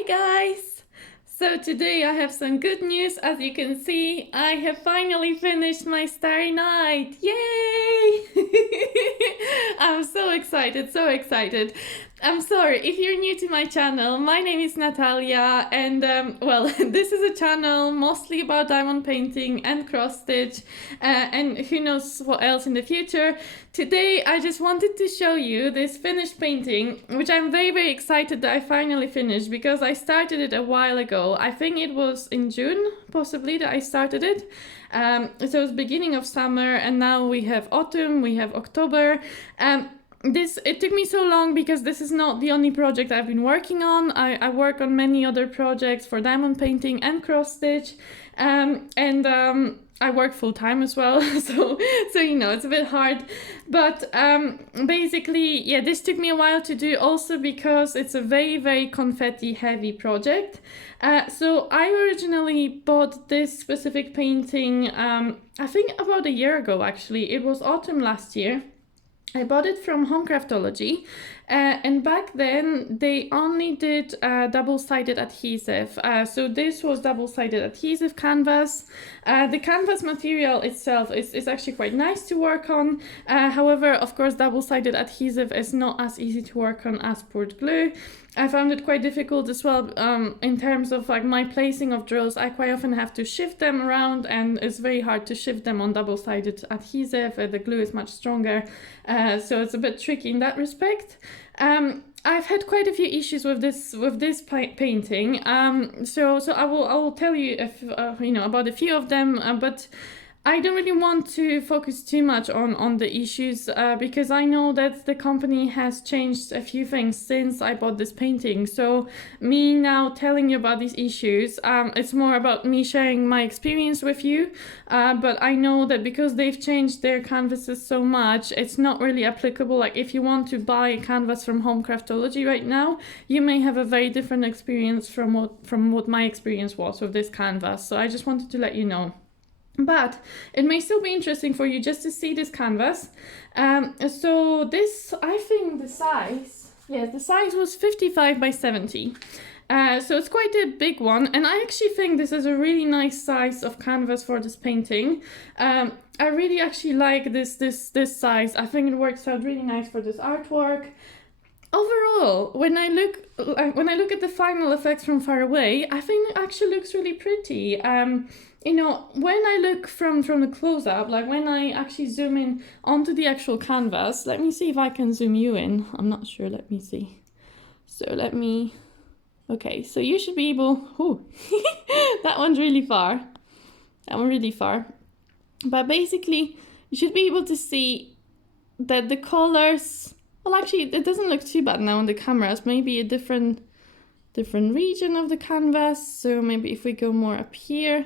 Hi guys! So today I have some good news. As you can see, I have finally finished my Starry Night! Yay! I'm so excited, so excited. I'm sorry, if you're new to my channel, my name is Natalia and well, this is a channel mostly about diamond painting and cross stitch and who knows what else in the future. Today I just wanted to show you this finished painting, which I'm very excited that I finally finished because I started it a while ago. I think it was in June possibly that I started it. So it was beginning of summer and now we have autumn, we have October. It took me so long because this is not the only project I've been working on. I work on many other projects for diamond painting and cross stitch, I work full time as well, so you know it's a bit hard. But basically, yeah, this took me a while to do also because it's a very confetti heavy project. So I originally bought this specific painting, I think about a year ago actually. It was autumn last year. I bought it from Home Craftology, and back then they only did double-sided adhesive. So this was double-sided adhesive canvas. The canvas material itself is actually quite nice to work on. However, of course, double-sided adhesive is not as easy to work on as poured glue. I found it quite difficult as well in terms of like my placing of drills. I quite often have to shift them around and it's very hard to shift them on double-sided adhesive. The glue is much stronger, so it's a bit tricky in that respect. I've had quite a few issues with this painting, so I will tell you if you know about a few of them, but I don't really want to focus too much on the issues because I know that the company has changed a few things since I bought this painting. So me now telling you about these issues, it's more about me sharing my experience with you. But I know that because they've changed their canvases so much, it's not really applicable. Like if you want to buy a canvas from Home Craftology right now, you may have a very different experience from what my experience was with this canvas. So I just wanted to let you know. But it may still be interesting for you just to see this canvas. So this, I think the size was 55 by 70. So it's quite a big one, and I actually think this is a really nice size of canvas for this painting. I really actually like this size. I think it works out really nice for this artwork. Overall, when I look at the final effects from far away, I think it actually looks really pretty. You know, when I look from the close-up, like when I actually zoom in onto the actual canvas, let me see if I can zoom you in. I'm not sure, let me see. So okay, so you should be able, that one's really far. That one really far. But basically, you should be able to see that the colors, well actually it doesn't look too bad now on the cameras, maybe a different region of the canvas. So maybe if we go more up here.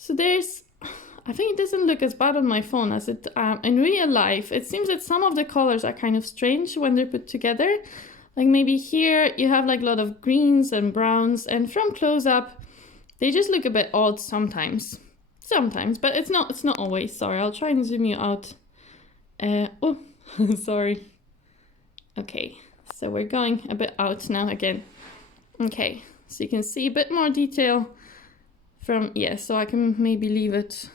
So I think it doesn't look as bad on my phone as it in real life. It seems that some of the colors are kind of strange when they're put together. Like maybe here you have like a lot of greens and browns, and from close up they just look a bit odd sometimes, but it's not always. Sorry, I'll try and zoom you out. Oh, sorry. Okay, so we're going a bit out now again. Okay, so you can see a bit more detail from, yeah, so I can maybe leave it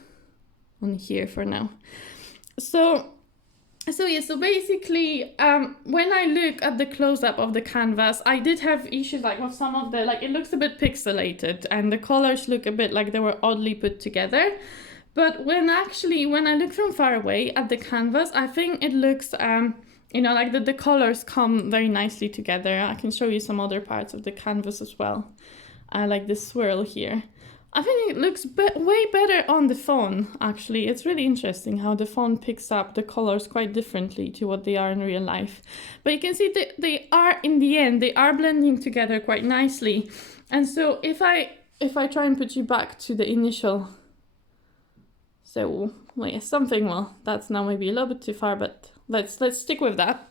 on here for now. So basically, when I look at the close-up of the canvas, I did have issues like with some of the, like it looks a bit pixelated and the colors look a bit like they were oddly put together. But when I look from far away at the canvas, I think it looks, you know, like the colors come very nicely together. I can show you some other parts of the canvas as well. I like this swirl here. I think it looks way better on the phone, actually. It's really interesting how the phone picks up the colors quite differently to what they are in real life. But you can see that they are, in the end, they are blending together quite nicely. And so if I try and put you back to the initial, so well, yeah, that's now maybe a little bit too far, but let's stick with that.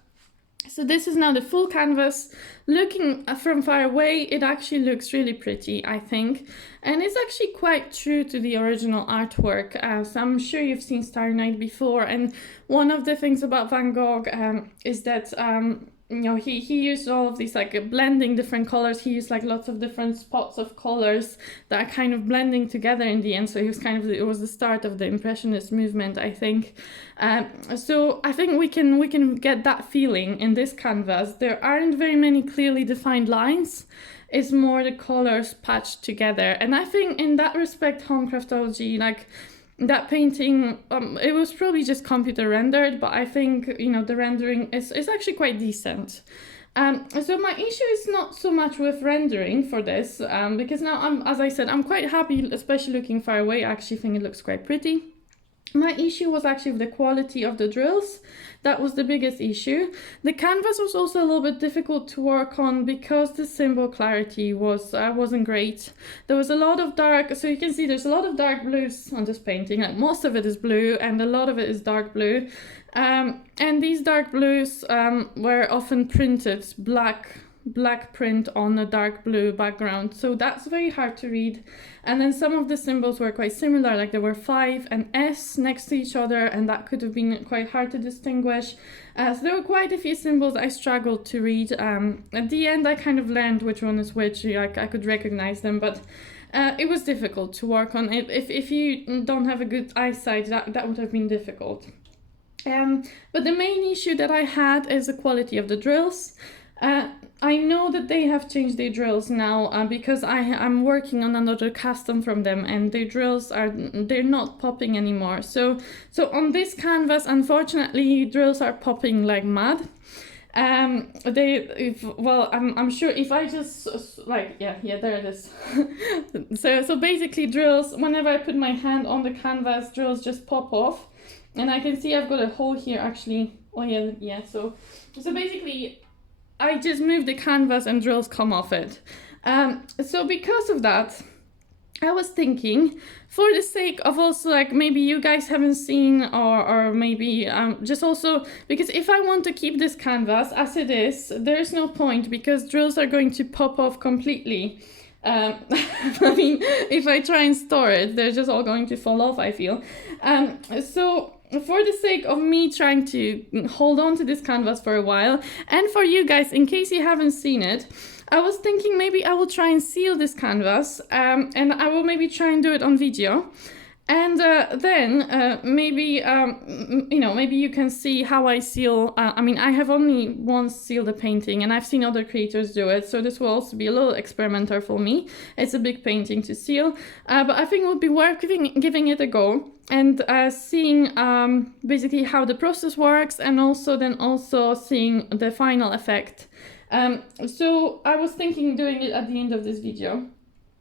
So this is now the full canvas. Looking from far away, it actually looks really pretty, I think. And it's actually quite true to the original artwork. So I'm sure you've seen Starry Night before. And one of the things about Van Gogh is that he used all of these like blending different colors. He used like lots of different spots of colors that are kind of blending together in the end. So he was kind of, it was the start of the Impressionist movement, I think. So I think we can get that feeling in this canvas. There aren't very many clearly defined lines. It's more the colors patched together. And I think in that respect, Home Craftology, like that painting, it was probably just computer rendered, but I think, the rendering is actually quite decent. So my issue is not so much with rendering for this, because now as I said, I'm quite happy, especially looking far away. I actually think it looks quite pretty. My issue was actually with the quality of the drills. That was the biggest issue. The canvas was also a little bit difficult to work on because the symbol clarity wasn't great. There was a lot of dark, so you can see there's a lot of dark blues on this painting. Like most of it is blue and a lot of it is dark blue. And these dark blues were often printed black print on a dark blue background, so that's very hard to read. And then some of the symbols were quite similar, like there were 5 and S next to each other, and that could have been quite hard to distinguish. So there were quite a few symbols I struggled to read. At the end I kind of learned which one is which, like I could recognize them, but it was difficult to work on. If you don't have a good eyesight, that would have been difficult. But the main issue that I had is the quality of the drills. I know that they have changed their drills now because I'm working on another custom from them, and their drills they're not popping anymore. So on this canvas, unfortunately, drills are popping like mad. I'm sure if I just there it is. so basically drills, whenever I put my hand on the canvas, drills just pop off, and I can see I've got a hole here actually. So basically I just move the canvas and drills come off it. So because of that, I was thinking, for the sake of also like maybe you guys haven't seen, or maybe just also because if I want to keep this canvas as it is, there's no point because drills are going to pop off completely. I mean, if I try and store it, they're just all going to fall off, I feel. So for the sake of me trying to hold on to this canvas for a while, and for you guys, in case you haven't seen it, I was thinking maybe I will try and seal this canvas, and I will maybe try and do it on video. And then maybe maybe you can see how I seal. I mean, I have only once sealed a painting, and I've seen other creators do it, so this will also be a little experimenter for me. It's a big painting to seal, but I think it would be worth giving it a go and seeing basically how the process works, and also seeing the final effect. So I was thinking doing it at the end of this video.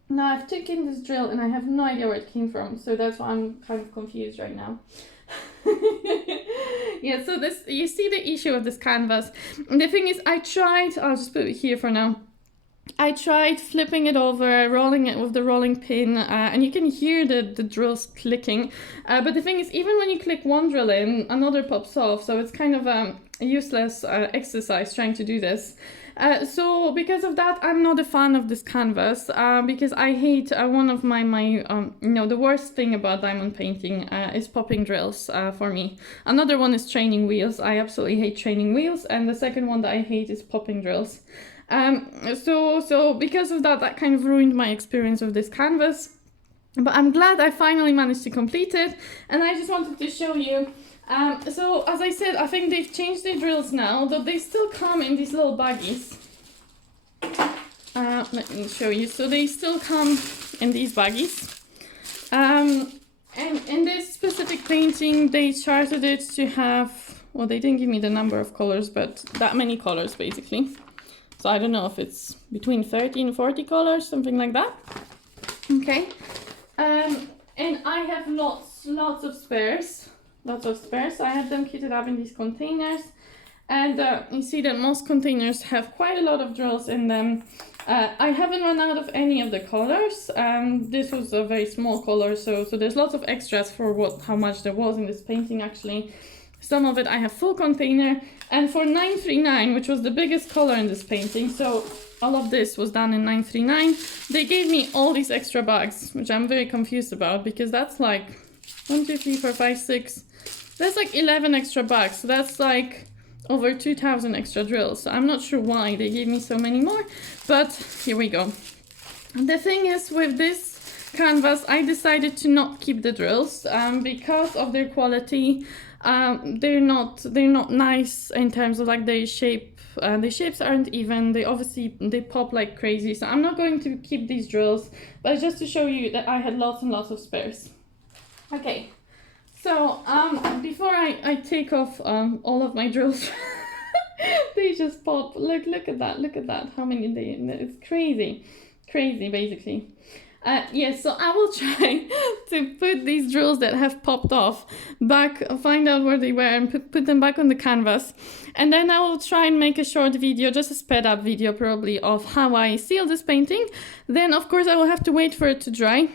Now I've taken this drill and I have no idea where it came from, so that's why I'm kind of confused right now. Yeah, so you see the issue of this canvas. The thing is, I'll just put it here for now. I tried flipping it over, rolling it with the rolling pin, and you can hear the drills clicking. But the thing is, even when you click one drill in, another pops off, so it's kind of a useless exercise trying to do this. So because of that, I'm not a fan of this canvas, because I hate one of my the worst thing about diamond painting is popping drills for me. Another one is training wheels. I absolutely hate training wheels, and the second one that I hate is popping drills. So because of that kind of ruined my experience of this canvas. But I'm glad I finally managed to complete it, and I just wanted to show you. So as I said, I think they've changed their drills now, though they still come in these little baggies. Let me show you. So they still come in these baggies. And in this specific painting, they charted it to have, well, they didn't give me the number of colors, but that many colors basically. So I don't know if it's between 30 and 40 colors, something like that. Okay. And I have lots of spares. I have them kitted up in these containers, and you see that most containers have quite a lot of drills in them. I haven't run out of any of the colors. This was a very small color, so there's lots of extras for how much there was in this painting actually. Some of it I have full container, and for 939, which was the biggest color in this painting, so all of this was done in 939, they gave me all these extra bags, which I'm very confused about, because that's like 1, 2, 3, 4, 5, 6. That's like 11 extra bags. So that's like over 2,000 extra drills. So I'm not sure why they gave me so many more, but here we go. The thing is, with this canvas, I decided to not keep the drills because of their quality. They're not nice in terms of like their shape. The shapes aren't even. They pop like crazy. So I'm not going to keep these drills, but just to show you that I had lots and lots of spares. Okay, so before I take off all of my drills, they just pop. Look at that. How many it's crazy basically. Yes, so I will try to put these drills that have popped off back, find out where they were, and put them back on the canvas. And then I will try and make a short video, just a sped up video probably, of how I seal this painting. Then of course I will have to wait for it to dry.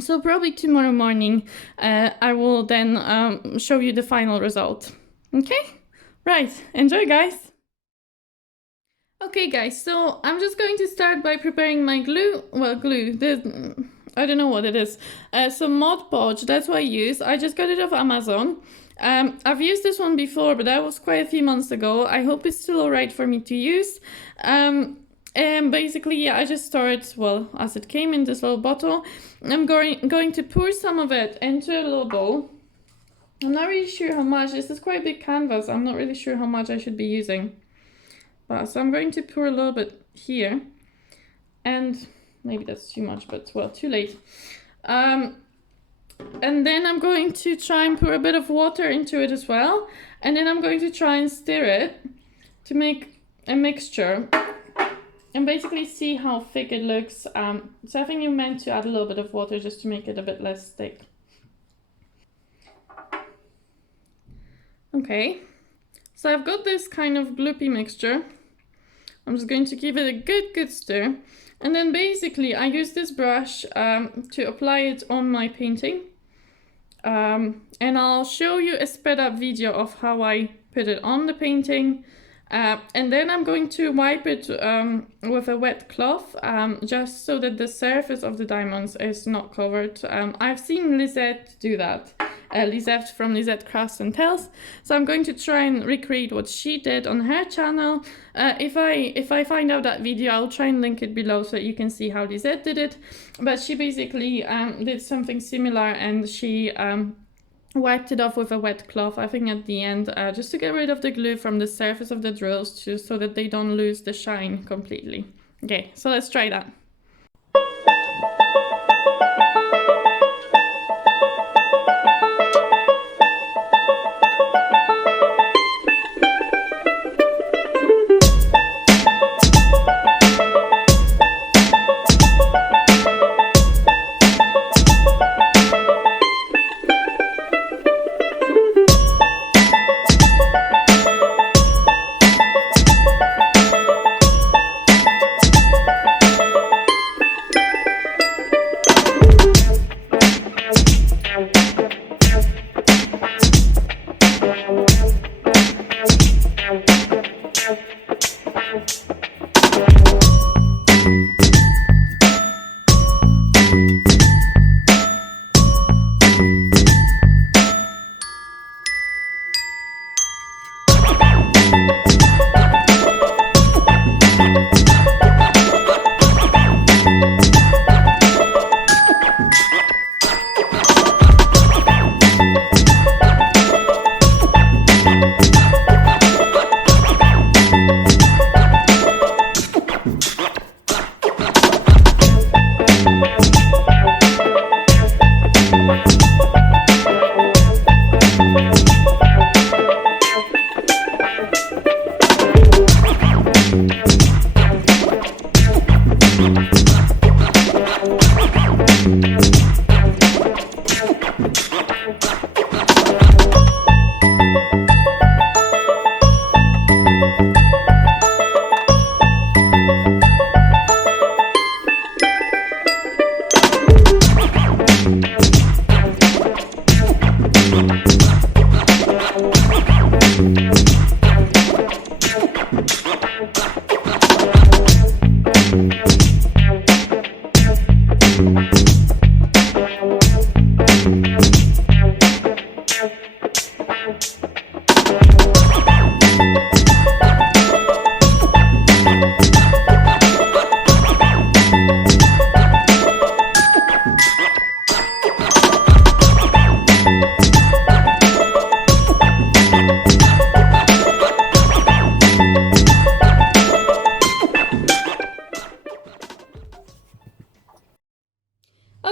So probably tomorrow morning I will then show you the final result. Okay? Right, enjoy guys! Okay guys, so I'm just going to start by preparing my glue. Well, glue, I don't know what it is. So Mod Podge, that's what I use. I just got it off Amazon. I've used this one before, but that was quite a few months ago. I hope it's still alright for me to use. And basically, yeah, I just store it, well, as it came in this little bottle. I'm going to pour some of it into a little bowl. I'm not really sure how much. This is quite a big canvas. I'm not really sure how much I should be using. So I'm going to pour a little bit here, and maybe that's too much, but well, too late. And then I'm going to try and pour a bit of water into it as well, and then I'm going to try and stir it to make a mixture and basically see how thick it looks. So I think you're meant to add a little bit of water just to make it a bit less thick. Okay, so I've got this kind of gloopy mixture. I'm just going to give it a good stir, and then basically I use this brush to apply it on my painting, and I'll show you a sped up video of how I put it on the painting, and then I'm going to wipe it with a wet cloth, just so that the surface of the diamonds is not covered. I've seen Lisette do that. Lisette from Lisette Crafts and Tells. So I'm going to try and recreate what she did on her channel. If I find out that video, I'll try and link it below so you can see how Lisette did it. But she basically did something similar, and she wiped it off with a wet cloth, I think at the end, just to get rid of the glue from the surface of the drills, so that they don't lose the shine completely. Okay, so let's try that.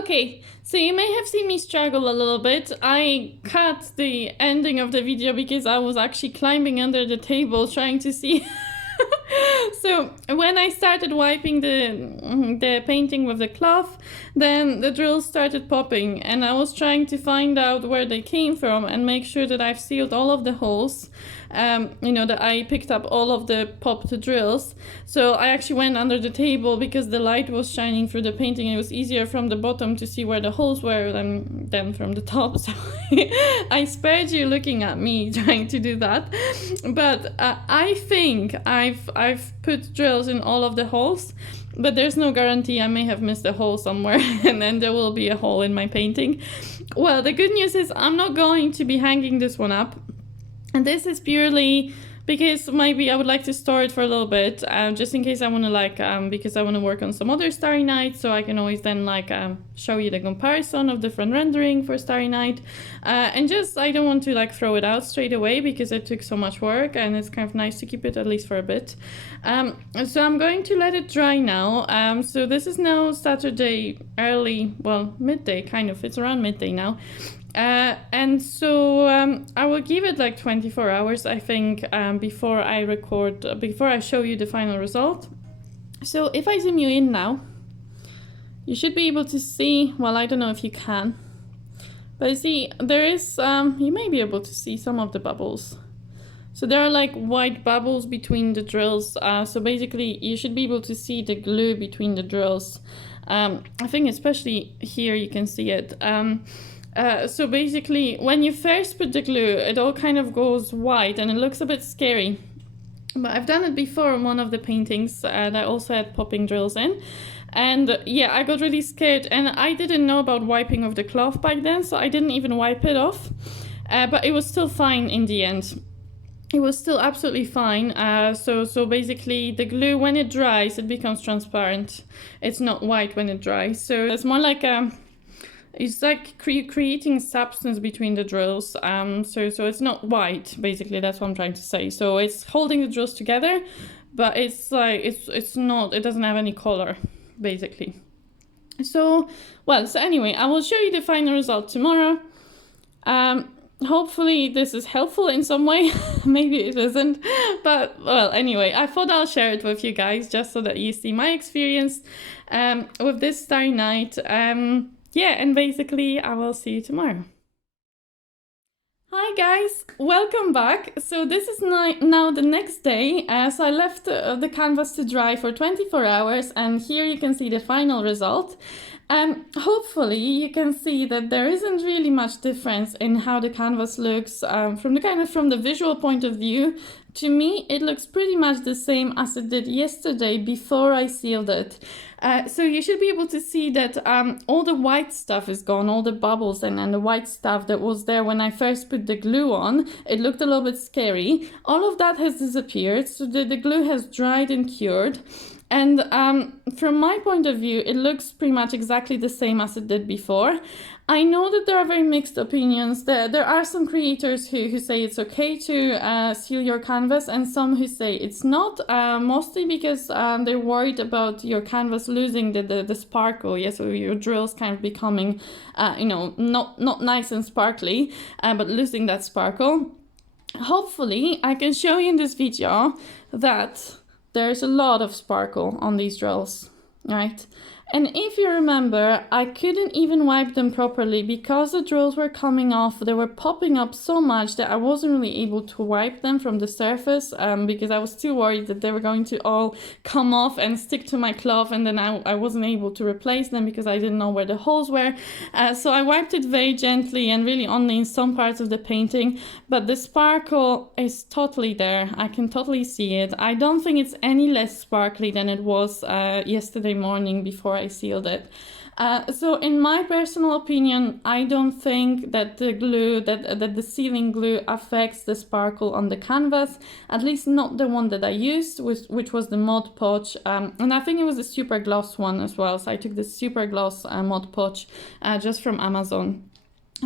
Okay, so you may have seen me struggle a little bit. I cut the ending of the video because I was actually climbing under the table trying to see. So when I started wiping the painting with the cloth, then the drills started popping, and I was trying to find out where they came from and make sure that I've sealed all of the holes. That I picked up all of the popped drills. So I actually went under the table because the light was shining through the painting. It was easier from the bottom to see where the holes were than from the top. So I spared you looking at me trying to do that. But I think I've put drills in all of the holes. But there's no guarantee. I may have missed a hole somewhere and then there will be a hole in my painting. Well, the good news is I'm not going to be hanging this one up. And this is purely because maybe I would like to store it for a little bit, just in case I want to because I want to work on some other Starry Night, so I can always then show you the comparison of different rendering for Starry Night. And just, I don't want to throw it out straight away because it took so much work and it's kind of nice to keep it at least for a bit. So I'm going to let it dry now. So this is now Saturday early, well, midday kind of, it's around midday now. And so I will give it 24 hours, I think, before I show you the final result. So if I zoom you in now, you should be able to see, well, I don't know if you can, but you see, there is, you may be able to see some of the bubbles. So there are white bubbles between the drills. So basically, you should be able to see the glue between the drills. I think especially here you can see it. So basically, when you first put the glue, it all kind of goes white and it looks a bit scary. But I've done it before on one of the paintings that also had popping drills in. And yeah, I got really scared and I didn't know about wiping off the cloth back then, so I didn't even wipe it off. But it was still fine in the end. It was still absolutely fine. So basically the glue, when it dries, it becomes transparent. It's not white when it dries. So it's more like it's like creating substance between the drills. So it's not white, basically, that's what I'm trying to say. So it's holding the drills together, but it's not, it doesn't have any color, basically. So anyway, I will show you the final result tomorrow. Hopefully this is helpful in some way. Maybe it isn't, but well, anyway, I thought I'll share it with you guys just so that you see my experience with this Starry Night. Yeah, and basically I will see you tomorrow. Hi guys, welcome back. So this is now the next day. So I left the canvas to dry for 24 hours and here you can see the final result. Hopefully you can see that there isn't really much difference in how the canvas looks from the visual point of view. To me, it looks pretty much the same as it did yesterday before I sealed it. So you should be able to see that all the white stuff is gone, all the bubbles and the white stuff that was there when I first put the glue on. It looked a little bit scary. All of that has disappeared, so the glue has dried and cured. And from my point of view, it looks pretty much exactly the same as it did before. I know that there are very mixed opinions. There are some creators who say it's okay to seal your canvas and some who say it's not, mostly because they're worried about your canvas losing the sparkle. Yes, so your drills kind of becoming, not nice and sparkly, but losing that sparkle. Hopefully, I can show you in this video that there's a lot of sparkle on these drills, right? And if you remember, I couldn't even wipe them properly because the drills were coming off. They were popping up so much that I wasn't really able to wipe them from the surface because I was too worried that they were going to all come off and stick to my cloth, and then I wasn't able to replace them because I didn't know where the holes were. So I wiped it very gently and really only in some parts of the painting, but the sparkle is totally there. I can totally see it. I don't think it's any less sparkly than it was yesterday morning before I sealed it. So in my personal opinion, I don't think that the glue, that the sealing glue affects the sparkle on the canvas, at least not the one that I used, which was the Mod Podge, and I think it was a super gloss one as well. So I took the super gloss Mod Podge just from Amazon.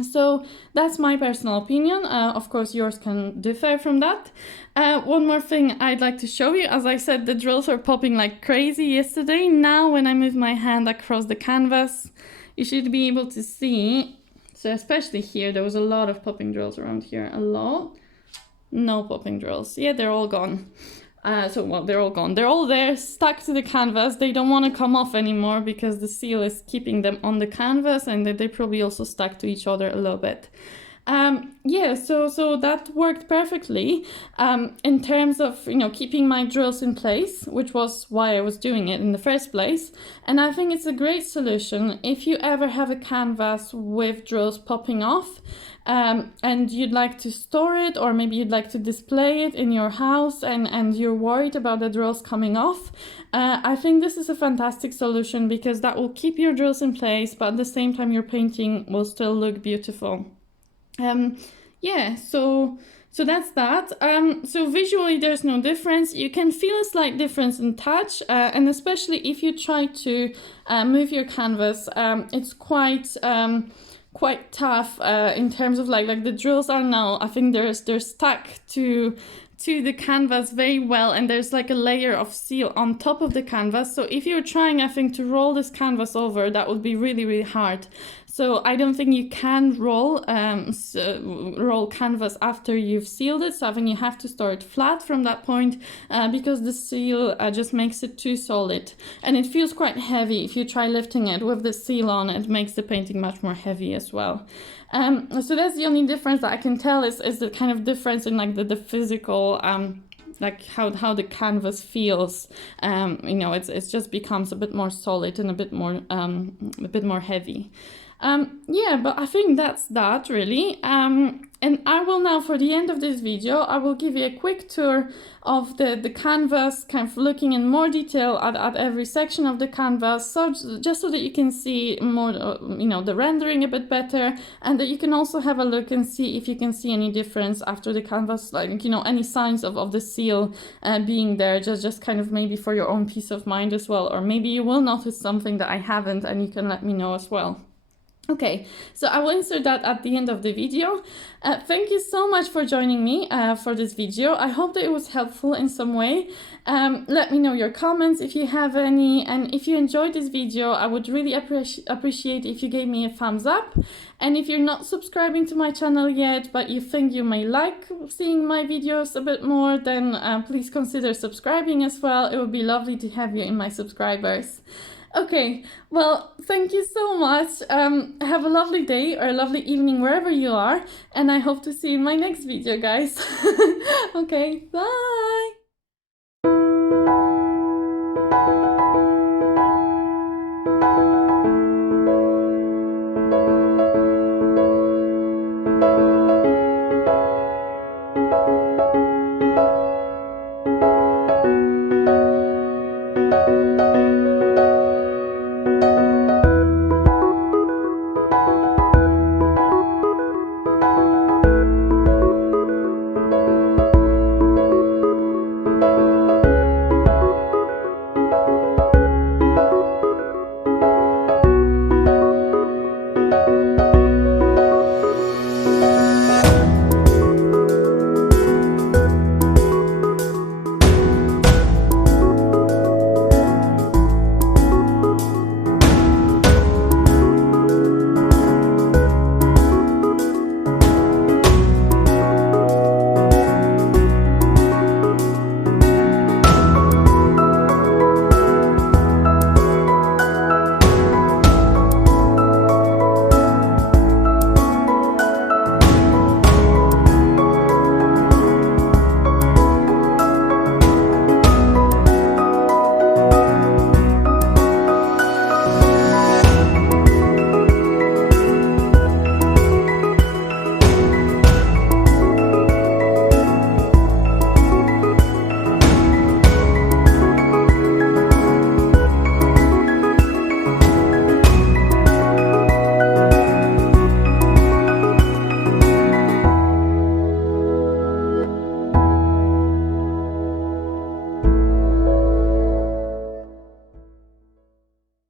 So that's my personal opinion. Of course, yours can differ from that. One more thing I'd like to show you. As I said, the drills are popping like crazy yesterday. Now when I move my hand across the canvas, you should be able to see. So especially here, there was a lot of popping drills around here, a lot. No popping drills. Yeah, they're all gone. Well, they're all gone. They're all there, stuck to the canvas. They don't want to come off anymore because the seal is keeping them on the canvas, and they probably also stuck to each other a little bit. Yeah, so that worked perfectly in terms of, you know, keeping my drills in place, which was why I was doing it in the first place. And I think it's a great solution if you ever have a canvas with drills popping off, and you'd like to store it, or maybe you'd like to display it in your house, and you're worried about the drills coming off. I think this is a fantastic solution because that will keep your drills in place, but at the same time your painting will still look beautiful. Yeah, so that's that. So visually there's no difference. You can feel a slight difference in touch, and especially if you try to move your canvas, it's quite tough in terms of like the drills are now, I think they're stuck to the canvas very well, and there's like a layer of seal on top of the canvas. So if you're trying, I think, to roll this canvas over, that would be really, really hard. So I don't think you can roll canvas after you've sealed it. So I think you have to store it flat from that point, because the seal just makes it too solid, and it feels quite heavy. If you try lifting it with the seal on, it makes the painting much more heavy as well. So that's the only difference that I can tell is the kind of difference in like the physical, like how the canvas feels. You know, it just becomes a bit more solid and a bit more heavy. Yeah, but I think that's that really. And I will now, for the end of this video, I will give you a quick tour of the canvas, kind of looking in more detail at every section of the canvas, so just so that you can see more, you know, the rendering a bit better, and that you can also have a look and see if you can see any difference after the canvas, like, you know, any signs of the seal being there, just kind of maybe for your own peace of mind as well, or maybe you will notice something that I haven't and you can let me know as well. Okay, so I will insert that at the end of the video. Thank you so much for joining me for this video. I hope that it was helpful in some way. Let me know your comments if you have any, and if you enjoyed this video, I would really appreciate if you gave me a thumbs up. And if you're not subscribing to my channel yet, but you think you may like seeing my videos a bit more, then please consider subscribing as well. It would be lovely to have you in my subscribers. Okay, well, thank you so much. Have a lovely day or a lovely evening wherever you are, and I hope to see you in my next video, guys. Okay, bye!